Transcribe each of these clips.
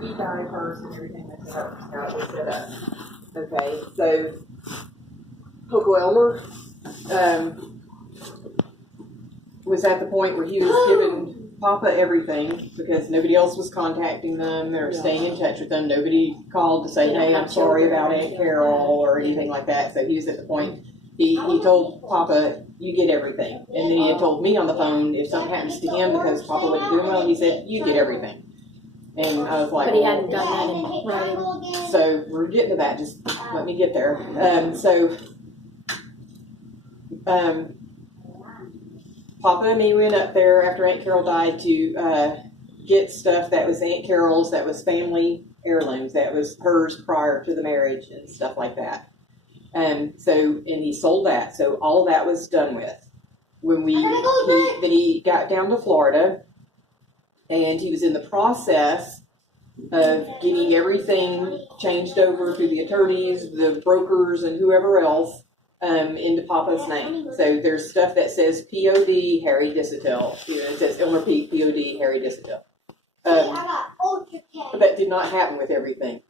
He died first and everything was set up. How it was set up. Okay, so Uncle Elmer was at the point where he was giving Papa everything because nobody else was contacting them or staying in touch with them. Nobody called to say, hey, I'm sorry about Aunt Carol or anything like that. So he was at the point, he told Papa, you get everything. And then he had told me on the phone, if something happens to him because Papa wasn't doing well, he said, you get everything. And I was like, but he hadn't done that in writing. So we're getting to that. Just let me get there. Papa and me went up there after Aunt Carol died to get stuff that was Aunt Carol's, that was family heirlooms, that was hers prior to the marriage and stuff like that. And he sold that. So all of that was done with. When he got down to Florida, and he was in the process of getting everything changed over through the attorneys, the brokers, and whoever else into Papa's name. So there's stuff that says P.O.D. Harry Dissetel. It says Elmer Pete, P.O.D. Harry Dissetel. But that did not happen with everything.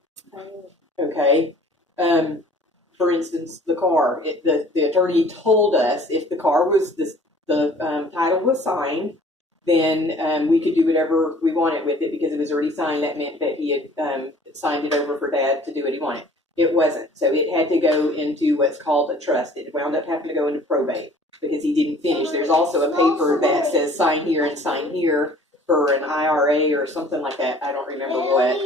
Okay? For instance, the car. The attorney told us if the car was, the title was signed, then we could do whatever we wanted with it because it was already signed. That meant that he had signed it over for Dad to do what he wanted. It wasn't. So it had to go into what's called a trust. It wound up having to go into probate because he didn't finish. There's also a paper that says sign here and sign here for an IRA or something like that. I don't remember what.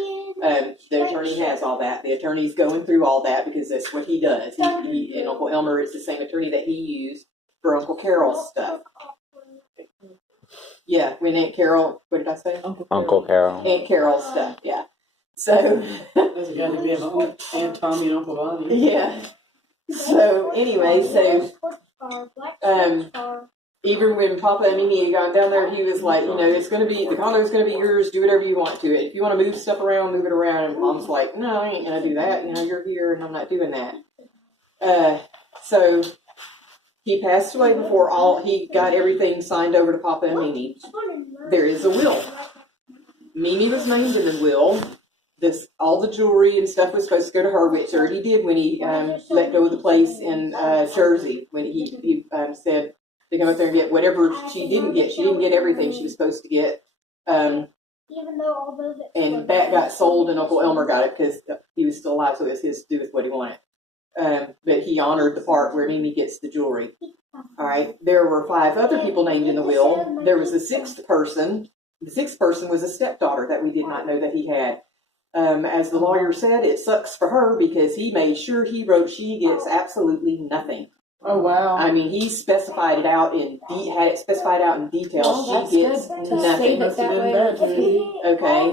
The attorney has all that. The attorney's going through all that because that's what he does. He and Uncle Elmer is the same attorney that he used for Uncle Carol's stuff. Yeah, when Aunt Carol, what did I say? Uncle Carol. Aunt Carol's stuff, yeah. So. There's a guy to be Aunt Tommy and Uncle Bonnie. Yeah. So, anyway, even when Papa and Mimi had gone down there, he was like, it's going to be, the condo's going to be yours, do whatever you want to it. If you want to move stuff around, move it around. And Mom's like, no, I ain't going to do that. You're here and I'm not doing that. So, he passed away before he got everything signed over to Papa and Mimi. There is a will. Mimi was named in the will. All the jewelry and stuff was supposed to go to her, which already did when he let go of the place in Jersey. When he said to come up there and get whatever she didn't get. She didn't get everything she was supposed to get. And that got sold, and Uncle Elmer got it because he was still alive, so it was his to do with what he wanted. But he honored the part where Mimi gets the jewelry. All right. There were 5 other people named in the will. There was a 6th person. The 6th person was a stepdaughter that we did not know that he had. As the lawyer said, it sucks for her because he made sure he wrote she gets absolutely nothing. Oh, wow. I mean, he specified it out had it specified out in detail. Well, she gets nothing. Okay.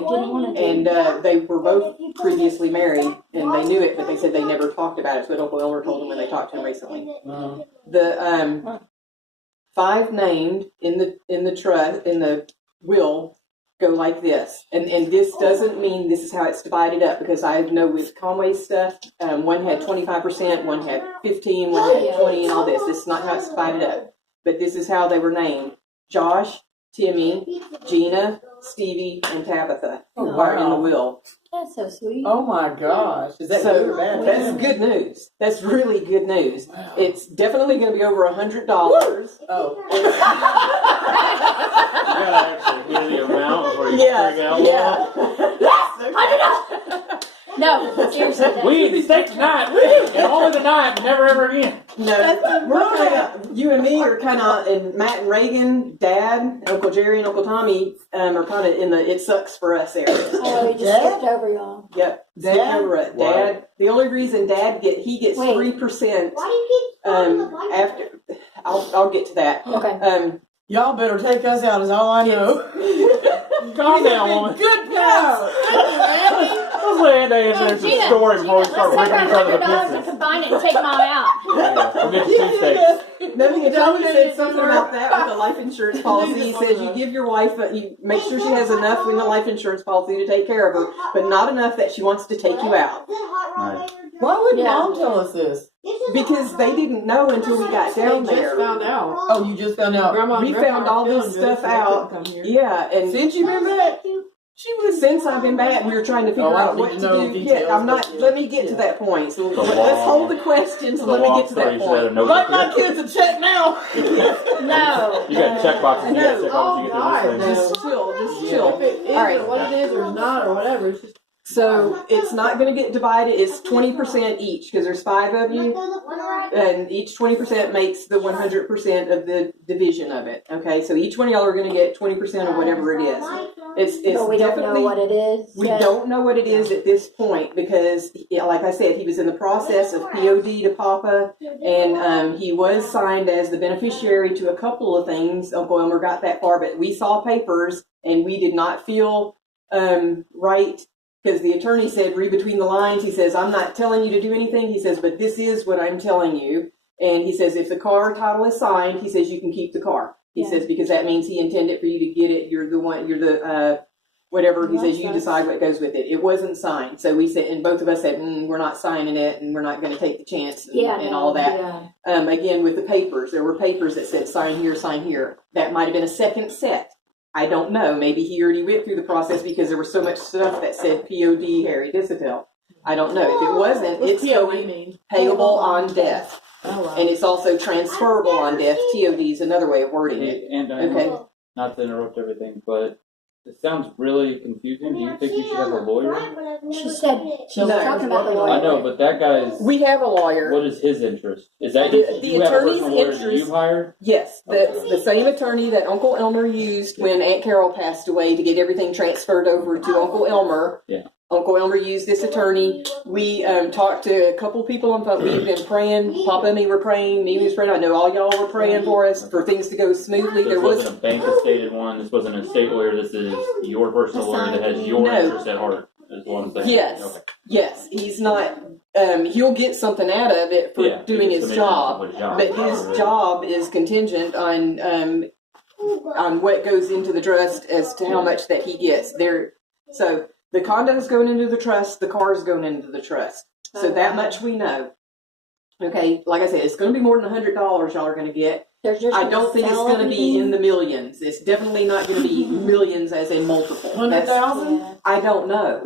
And they were both previously married, and they knew it, but they said they never talked about it. That's what Uncle Elmer told them when they talked to him recently. The 5 named in the trust in the will go like this, and this doesn't mean this is how it's divided up, because I know with Conway's stuff, one had 25%, one had 15, one had 20, and all this. This is not how it's divided up, but this is how they were named: Josh, Timmy, Gina, Stevie, and Tabitha are in the will. That's so sweet. Oh my gosh! Is that good or bad? That's good news. That's really good news. Wow. It's definitely going to be over $100. Oh. You gotta actually hear the amount before you freak out. No, seriously. We eat steak tonight, and only tonight, but never ever again. No, we're kind of, you and me are kind of, and Matt and Reagan, Dad, Uncle Jerry, and Uncle Tommy are kind of in the it sucks for us area. Oh, we just skipped over y'all. Yep, Dad. Dad. The only reason Dad gets 3%. After I'll get to that. Okay. Y'all better take us out, is all I know. Calm down, woman. Good now. Let's let Andy answer some story before we start breaking each other to $100 and pieces. combine it and take Mom out. We'll get you 2 steaks. No, Tommy said something about that with the life insurance policy. He says you give your wife, you make sure she has enough in the life insurance policy to take care of her, but not enough that she wants to take you out. Right. Why would Mom tell us this? Because they didn't know until we got down there. Found out. Oh, you just found out. We found all this stuff out. Yeah, and since you've been back, Since I've been back, we were trying to figure out what to do. Yeah, I'm not, let me get to that point. So let's hold the questions and let me get to that point. Write my kids a check now. No. You got check boxes. You got check Oh, boxes. God. You get through this thing. Just chill, just chill. If it is All right. or what it is or not or whatever, it's just. So it's not going to get divided. It's 20% each because there's 5 of you, and each 20% makes the 100% of the division of it. Okay, so each one of y'all are going to get 20% of whatever it is. It's But we don't definitely know what it is. we don't know what it is at this point because, like I said, he was in the process of POD to Papa, and he was signed as the beneficiary to a couple of things. Uncle Elmer got that far, but we saw papers and we did not feel right. Because the attorney said, read between the lines. He says, I'm not telling you to do anything. He says, but this is what I'm telling you. And he says, if the car title is signed, he says, you can keep the car. He says, because that means he intended for you to get it. You're the one, you're the, whatever. He says, you decide what goes with it. It wasn't signed. So we said, and both of us said, we're not signing it and we're not going to take the chance and all that. Yeah. Again, with the papers, there were papers that said, sign here, sign here. That might have been a second set. I don't know. Maybe he already went through the process because there was so much stuff that said POD Harry Disaville. I don't know. If it wasn't, it's going payable on death. Oh, wow. And it's also transferable on death. TOD is another way of wording it. And Okay. not to interrupt everything, but it sounds really confusing. Do you think you should have a lawyer? She said she was No. talking about the lawyer. I know, but that guy's. We have a lawyer. What is his interest? Is that The you have a attorney's personal lawyer that interest- you've hired? Yes, the same attorney that Uncle Elmer used when Aunt Carol passed away to get everything transferred over to Uncle Elmer. Yeah. Uncle Elmer used this attorney. We talked to a couple people on phone. We've been praying. Papa and me were praying. Mimi was praying. I know all y'all were praying for us for things to go smoothly. This There was wasn't a bank estated one. This wasn't a state lawyer. This is your personal lawyer that has your No. interest at heart. Is what I'm saying. Yes. Okay. Yes, he's not. He'll get something out of it for Yeah, doing he gets his commission job, for his job. but his job is contingent on what goes into the trust as to how much that he gets. So the condo's going into the trust, the car's going into the trust. So that much we know. Okay, like I said, it's going to be more than $100 y'all are going to get. I don't think it's going to be in the millions. It's definitely not going to be millions as in multiple. 100,000? Yeah. I don't know.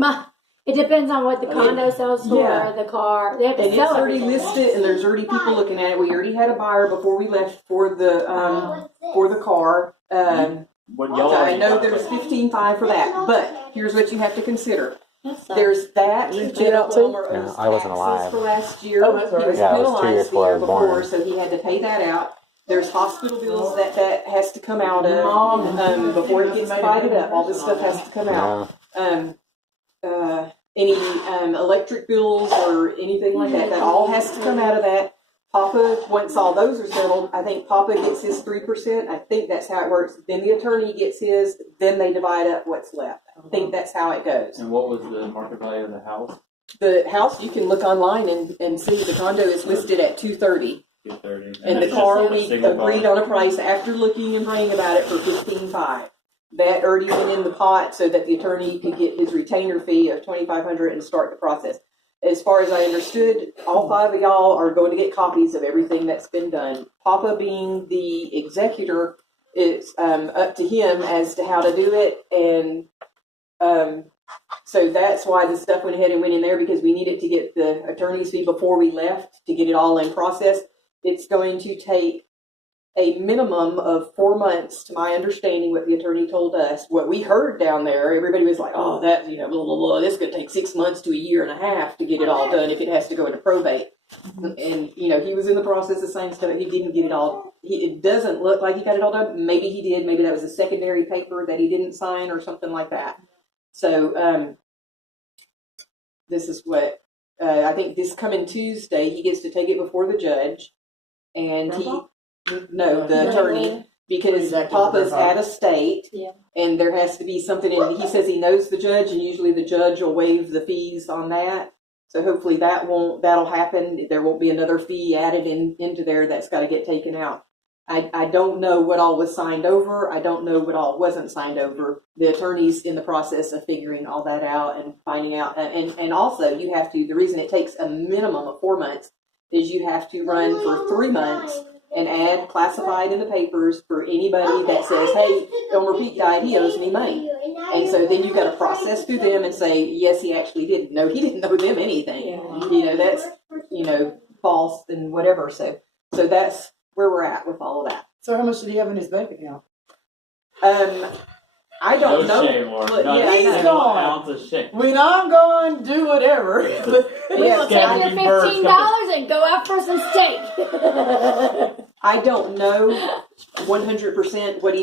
It depends on what the condo sells for, Yeah. the car. They have to And it's sell already everything. listed, and there's already people looking at it. We already had a buyer before we left for the car. What y'all I know already there's got, 15.5 for that, but here's what you have to consider. That's There's that. Yeah, I wasn't alive. For last year, Oh, that's right. he was Yeah, it was 2 penalized years the before I year was born. before, so he had to pay that out. There's hospital bills that has to come out of before it gets divided up. All this stuff has to come out. Any electric bills or anything like that, that all has to come out of that. Papa, once all those are settled, I think Papa gets his 3%. I think that's how it works. Then the attorney gets his, then they divide up what's left. I think that's how it goes. And what was the market value of the house? The house, you can look online and see the condo is listed at $230. 230. And the that's car, just a we single agreed car? on a price after looking and praying about it for $15,500. That already went in the pot so that the attorney could get his retainer fee of $2,500 and start the process. As far as I understood, all 5 of y'all are going to get copies of everything that's been done. Papa being the executor, it's up to him as to how to do it. And so that's why the stuff went ahead and went in there, because we needed to get the attorney's fee before we left to get it all in process. It's going to take a minimum of 4 months, to my understanding, what the attorney told us. What we heard down there, everybody was like, oh, that, blah, blah, blah, this could take 6 months to a year and a half to get it all done if it has to go into probate. And, he was in the process of signing stuff. He didn't get it all. It doesn't look like he got it all done. Maybe he did. Maybe that was a secondary paper that he didn't sign or something like that. So this is what, I think this coming Tuesday, he gets to take it before the judge. And the attorney, because Papa's out of state, and there has to be something in. He says he knows the judge, and usually the judge will waive the fees on that. So hopefully that'll happen. There won't be another fee added into there that's got to get taken out. I don't know what all was signed over. I don't know what all wasn't signed over. The attorney's in the process of figuring all that out and finding out. And also you have to. The reason it takes a minimum of 4 months is you have to run for 3 months. And add classified in the papers for anybody that says, hey, Elmer Pete died, he owes me money. And so then you got to process through them and say, yes, he actually didn't know. He didn't know them anything. You know, that's, you know, false and whatever. So that's where we're at with all of that. So how much did he have in his bank account? I don't know. No shame, or But, not yeah, a He's single gone. ounce of shame. When I'm going, do whatever. We'll take your Scavenging birds $15 and go out for some steak. I don't know 100% what he